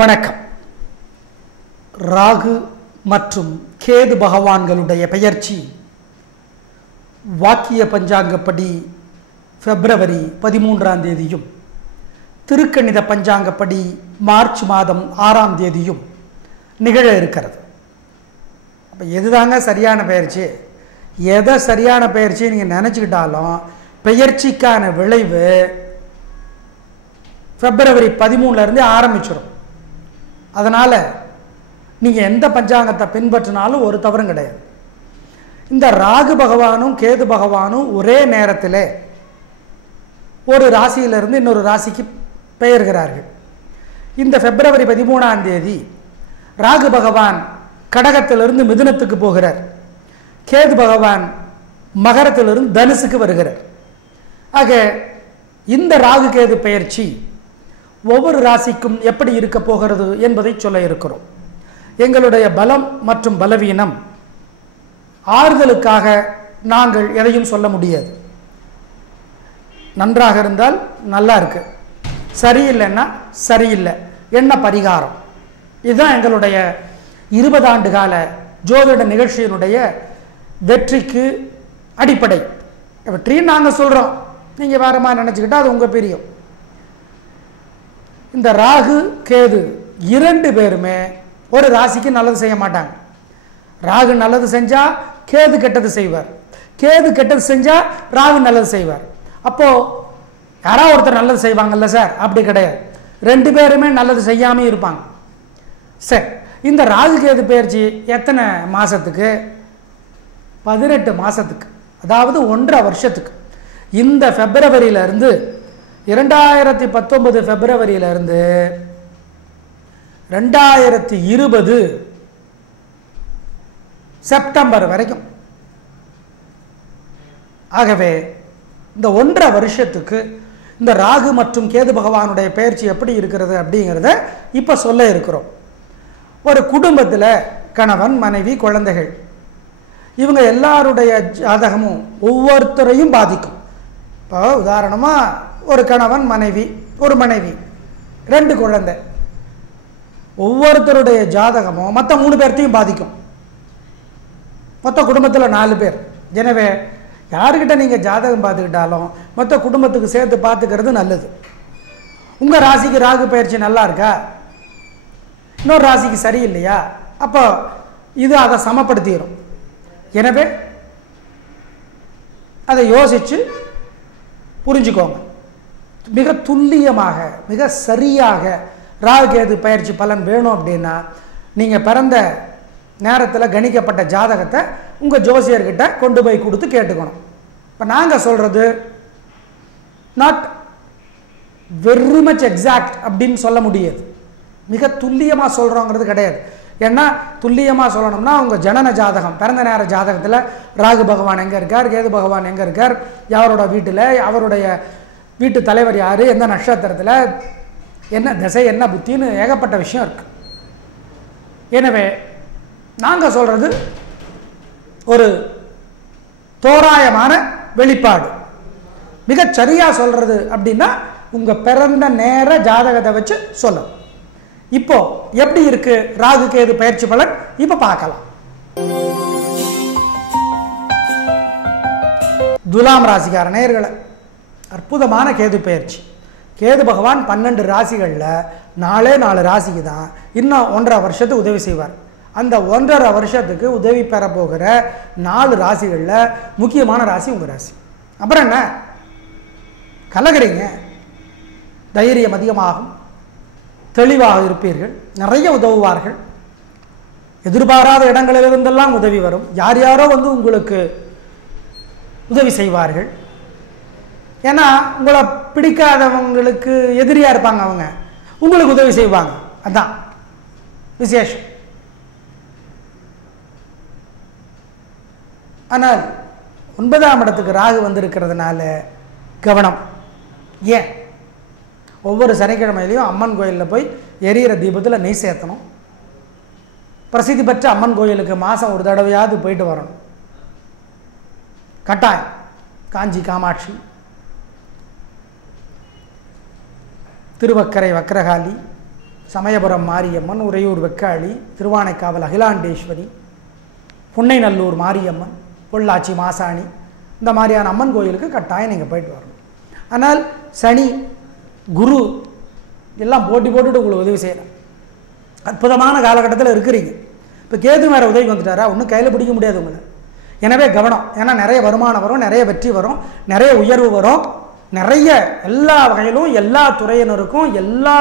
வணக்கம். ராகு மற்றும் கேது பகவான்களுடைய பெயர்ச்சி வாக்கிய பஞ்சாங்கப்படி பிப்ரவரி 13ஆம் தேதியும் திருக்கணித பஞ்சாங்கப்படி மார்ச் மாதம் 6ஆம் தேதியும் நிகழ இருக்கிறது. அப்போ எதுதாங்க சரியான பெயர்ச்சி? எதை சரியான பெயர்ச்சி நீங்கள் நினச்சிக்கிட்டாலும் பெயர்ச்சிக்கான விளைவு பிப்ரவரி 13லேருந்து ஆரம்பிச்சிடும். அதனால் நீங்கள் எந்த பஞ்சாங்கத்தை பின்பற்றினாலும் ஒரு தவறும் கிடையாது. இந்த ராகு பகவானும் கேது பகவானும் ஒரே நேரத்தில் ஒரு ராசியிலிருந்து இன்னொரு ராசிக்கு பெயர்கிறார்கள். இந்த பிப்ரவரி 13ஆம் தேதி ராகு பகவான் கடகத்திலிருந்து மிதுனத்துக்கு போகிறார். கேது பகவான் மகரத்திலிருந்து தனுசுக்கு வருகிறார். ஆக இந்த ராகு கேது பெயர்ச்சி ஒவ்வொரு ராசிக்கும் எப்படி இருக்க போகிறது என்பதை சொல்ல இருக்கிறோம். எங்களுடைய பலம் மற்றும் பலவீனம் ஆறுதலுக்காக நாங்கள் எதையும் சொல்ல முடியாது. நன்றாக இருந்தால் நல்லா இருக்கு, சரியில்லைன்னா சரியில்லை, என்ன பரிகாரம்? இதுதான் எங்களுடைய 20 ஆண்டு கால ஜோதிட நிகழ்ச்சியினுடைய வெற்றிக்கு அடிப்படை. வெற்றின்னு நாங்கள் சொல்கிறோம், நீங்கள் வேற மாதிரி நினச்சிக்கிட்டா அது உங்கள் பிரியம். இந்த ராகு கேது 2 பேருமே ஒரு ராசிக்கு நல்லது செய்ய மாட்டாங்க. ராகு நல்லது செஞ்சால் கேது கெட்டது செய்வார், கேது கெட்டது செஞ்சால் ராகு நல்லது செய்வார். அப்போது யாராவது ஒருத்தர் நல்லது செய்வாங்கல்ல சார்? அப்படி கிடையாது, 2 பேருமே நல்லது செய்யாமல் இருப்பாங்க. சரி, இந்த ராகு கேது பெயர்ச்சி எத்தனை மாதத்துக்கு? 18 மாதத்துக்கு, அதாவது 1.5 வருஷத்துக்கு. இந்த பிப்ரவரியிலிருந்து 2019 பிப்ரவரியிலிருந்து 2020 செப்டம்பர் வரைக்கும். ஆகவே இந்த 1.5 வருஷத்துக்கு இந்த ராகு மற்றும் கேது பகவானுடைய பெயர்ச்சி எப்படி இருக்கிறது அப்படிங்கிறத இப்போ சொல்ல இருக்கிறோம். ஒரு குடும்பத்தில் கணவன் மனைவி குழந்தைகள் இவங்க எல்லாருடைய ஜாதகமும் ஒவ்வொருத்தரையும் பாதிக்கும். இப்போ உதாரணமாக ஒரு கணவன் மனைவி, ஒரு மனைவி, 2 குழந்தை, ஒவ்வொருத்தருடைய ஜாதகமும் மற்ற 3 பேர்த்தையும் பாதிக்கும். மொத்த குடும்பத்தில் 4 பேர். எனவே யாருக்கிட்ட நீங்கள் ஜாதகம் பார்த்துக்கிட்டாலும் மொத்த குடும்பத்துக்கு சேர்த்து பார்த்துக்கிறது நல்லது. உங்கள் ராசிக்கு ராகு பயிற்சி நல்லா இருக்கா, இன்னொரு ராசிக்கு சரியில்லையா, அப்போ இது அதை சமப்படுத்திடும். எனவே அதை யோசித்து புரிஞ்சுக்கோங்க. மிக துல்லியமாக மிக சரியாக ராகு கேது பயிற்சி பலன் வேணும் அப்படின்னா நீங்கள் பிறந்த நேரத்தில் கணிக்கப்பட்ட ஜாதகத்தை உங்கள் ஜோசியர்கிட்ட கொண்டு போய் கொடுத்து கேட்டுக்கணும். இப்போ நாங்கள் சொல்கிறது நாட் வெரி மச் எக்ஸாக்ட் அப்படின்னு சொல்ல முடியாது, மிக துல்லியமாக சொல்கிறோங்கிறது கிடையாது. ஏன்னா துல்லியமாக சொல்லணும்னா உங்கள் ஜனன ஜாதகம், பிறந்த நேர ஜாதகத்தில் ராகு பகவான் எங்கே இருக்கார், கேது பகவான் எங்கே இருக்கார், யாரோட வீட்டில், அவருடைய வீட்டு தலைவர் யார், எந்த நட்சத்திரத்தில், என்ன திசை, என்ன புத்தின்னு ஏகப்பட்ட விஷயம் இருக்குது. எனவே நாங்கள் சொல்கிறது ஒரு தோராயமான வெளிப்பாடு. மிகச்சரியாக சொல்கிறது அப்படின்னா உங்கள் பிறந்த நேர ஜாதகத்தை வச்சு சொல்லணும். இப்போ எப்படி இருக்கு ராகு கேது பயிற்சி பலன் இப்போ பார்க்கலாம். துலாம் ராசிக்கார நேயர்களே, அற்புதமான கேது பயிற்சி. கேது பகவான் 12 ராசிகளில் 4 ராசிக்கு தான் இன்னும் 1.5 வருஷத்துக்கு உதவி செய்வார். அந்த 1.5 வருஷத்துக்கு உதவி பெற போகிற 4 ராசிகளில் முக்கியமான ராசி உங்கள் ராசி. அப்புறம் என்ன, கலகிறீங்க, தைரியம் அதிகமாகும், தெளிவாக இருப்பீர்கள், நிறைய உதவுவார்கள், எதிர்பாராத இடங்களிலிருந்தெல்லாம் உதவி வரும், யார் யாரோ வந்து உங்களுக்கு உதவி செய்வார்கள். ஏன்னா உங்களை பிடிக்காதவங்களுக்கு எதிரியாக இருப்பாங்க, அவங்க உங்களுக்கு உதவி செய்வாங்க. அதுதான் விசேஷம். ஆனால் 9ஆம் இடத்துக்கு ராகு வந்திருக்கிறதுனால கவனம். ஏன்? ஒவ்வொரு சனிக்கிழமையிலையும் அம்மன் கோயிலில் போய் எரியிற தீபத்தில் நெய் சேர்த்தணும். பிரசித்தி பெற்ற அம்மன் கோயிலுக்கு மாதம் ஒரு தடவையாவது போயிட்டு வரணும், கட்டாயம். காஞ்சி காமாட்சி, திருவக்கரை வக்ரகாளி, சமயபுரம் மாரியம்மன், உறையூர் வெக்காளி, திருவானைக்காவல் அகிலாண்டேஸ்வரி, புன்னைநல்லூர் மாரியம்மன், பொள்ளாச்சி மாசாணி, இந்த மாதிரியான அம்மன் கோயிலுக்கு கட்டாயம் நீங்கள் போயிட்டு வரணும். ஆனால் சனி குரு எல்லாம் போட்டுட்டு உங்களுக்கு உதவி செய்யலாம். அற்புதமான காலகட்டத்தில் இருக்கிறீங்க. இப்போ கேது மேலே உதவி வந்துட்டாரா, ஒன்றும் கையில் பிடிக்க முடியாது உங்களை. எனவே கவனம். ஏன்னா நிறைய வருமானம் வரும், நிறைய வெற்றி வரும், நிறைய உயர்வு வரும், நிறைய எல்லா வகையிலும் எல்லா துறையினருக்கும் எல்லா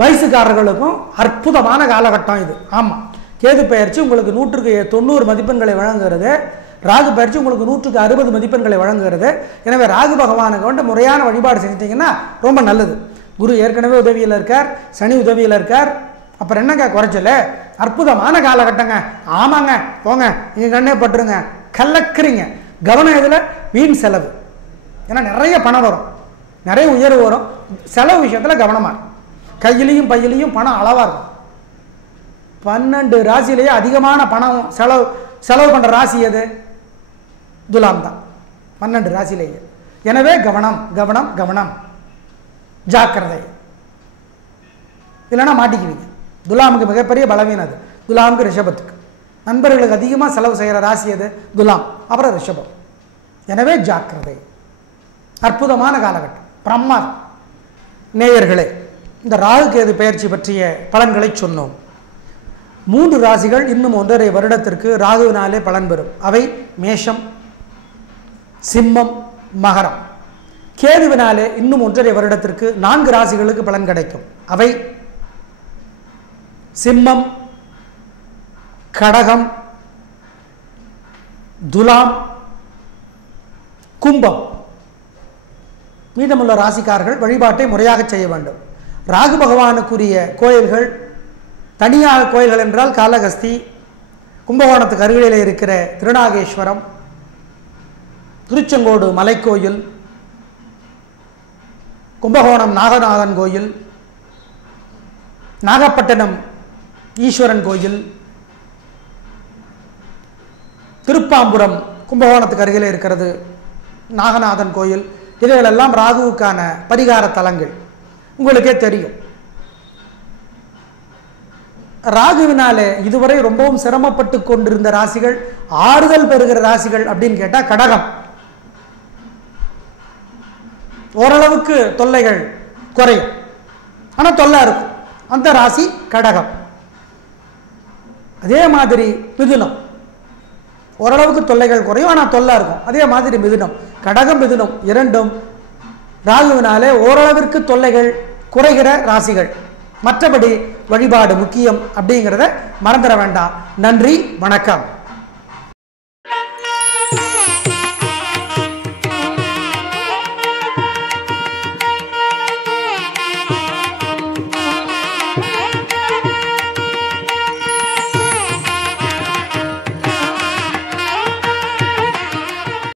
வயசுக்காரர்களுக்கும் அற்புதமான காலகட்டம் இது. ஆமாம், கேது பயிற்சி உங்களுக்கு 100க்கு 90 மதிப்பெண்களை வழங்குகிறது. ராகு பயிற்சி உங்களுக்கு 100க்கு 60 மதிப்பெண்களை வழங்குகிறது. எனவே ராகு பகவானுக்கு வந்து முறையான வழிபாடு செஞ்சிட்டிங்கன்னா ரொம்ப நல்லது. குரு ஏற்கனவே உதவியில் இருக்கார், சனி உதவியில் இருக்கார், அப்புறம் என்னங்க குறைச்சல? அற்புதமான காலகட்டங்க. ஆமாங்க, போங்க, நீங்கள் கண்ணே பட்டுருங்க, கலக்குறீங்க. கவனம் இதில் வீண் செலவு. ஏன்னா நிறைய பணம் வரும், நிறைய உயர்வு வரும். செலவு விஷயத்தில் கவனமாக இருக்கும். கையிலையும் பையிலையும் பணம் அளவாக இருக்கும். 12 ராசியிலேயே அதிகமான பணம் செலவு பண்ணுற ராசி எது? துலாம் தான், 12 ராசியிலேயே. எனவே கவனம் கவனம் கவனம், ஜாக்கிரதை, இல்லைன்னா மாட்டிக்குவீங்க. துலாமுக்கு மிகப்பெரிய பலவீனம் அது. துலாமுக்கு ரிஷபத்துக்கு நண்பர்களுக்கு அதிகமாக செலவு செய்கிற ராசி எது? துலாம், அப்புறம் ரிஷபம். எனவே ஜாக்கிரதை. அற்புதமான காலகட்டம், பிரமாதம். நேயர்களே, இந்த ராகு கேது பெயர்ச்சி பற்றிய பலன்களை சொன்னோம். 3 ராசிகள் இன்னும் 1.5 வருடத்திற்கு ராகுவினாலே பலன் பெறும். அவை மேஷம், சிம்மம், மகரம். கேதுவினாலே இன்னும் 1.5 வருடத்திற்கு 4 ராசிகளுக்கு பலன் கிடைக்கும். அவை சிம்மம், கடகம், துலாம், கும்பம். மீதமுள்ள ராசிக்காரர்கள் வழிபாட்டை முறையாக செய்ய வேண்டும். ராகு பகவானுக்குரிய கோயில்கள் தனியாக கோயில்கள் என்றால் காளகஸ்தி, கும்பகோணத்துக்கு அருகிலே இருக்கிற திருநாகேஸ்வரம், திருச்செங்கோடு மலைக்கோயில், கும்பகோணம் நாகநாதன் கோயில், நாகப்பட்டினம் ஈஸ்வரன் கோயில், திருப்பாம்புரம் கும்பகோணத்துக்கு அருகிலே இருக்கிறது நாகநாதன் கோயில். இவைகளெல்லாம் ராகுவுக்கான பரிகார தலங்கள். உங்களுக்கே தெரியும். ராகுவினாலே இதுவரை ரொம்பவும் சிரமப்பட்டு கொண்டிருந்த ராசிகள், ஆறுதல் பெறுகிற ராசிகள் அப்படின்னு கேட்டால் கடகம். ஓரளவுக்கு தொல்லைகள் குறையும், ஆனால் தொல்லை இருக்கும். அந்த ராசி கடகம். அதே மாதிரி மிதுனம், ஓரளவுக்கு தொல்லைகள் குறையும், ஆனால் தொல்லை இருக்கும். அதே மாதிரி மிதுனம், கடகம் மிதுனம் இரண்டும் ராகுவினாலே ஓரளவிற்கு தொல்லைகள் குறைகிற ராசிகள். மற்றபடி வழிபாடு முக்கியம் அப்படிங்கிறத மறந்துட வேண்டாம். நன்றி, வணக்கம்.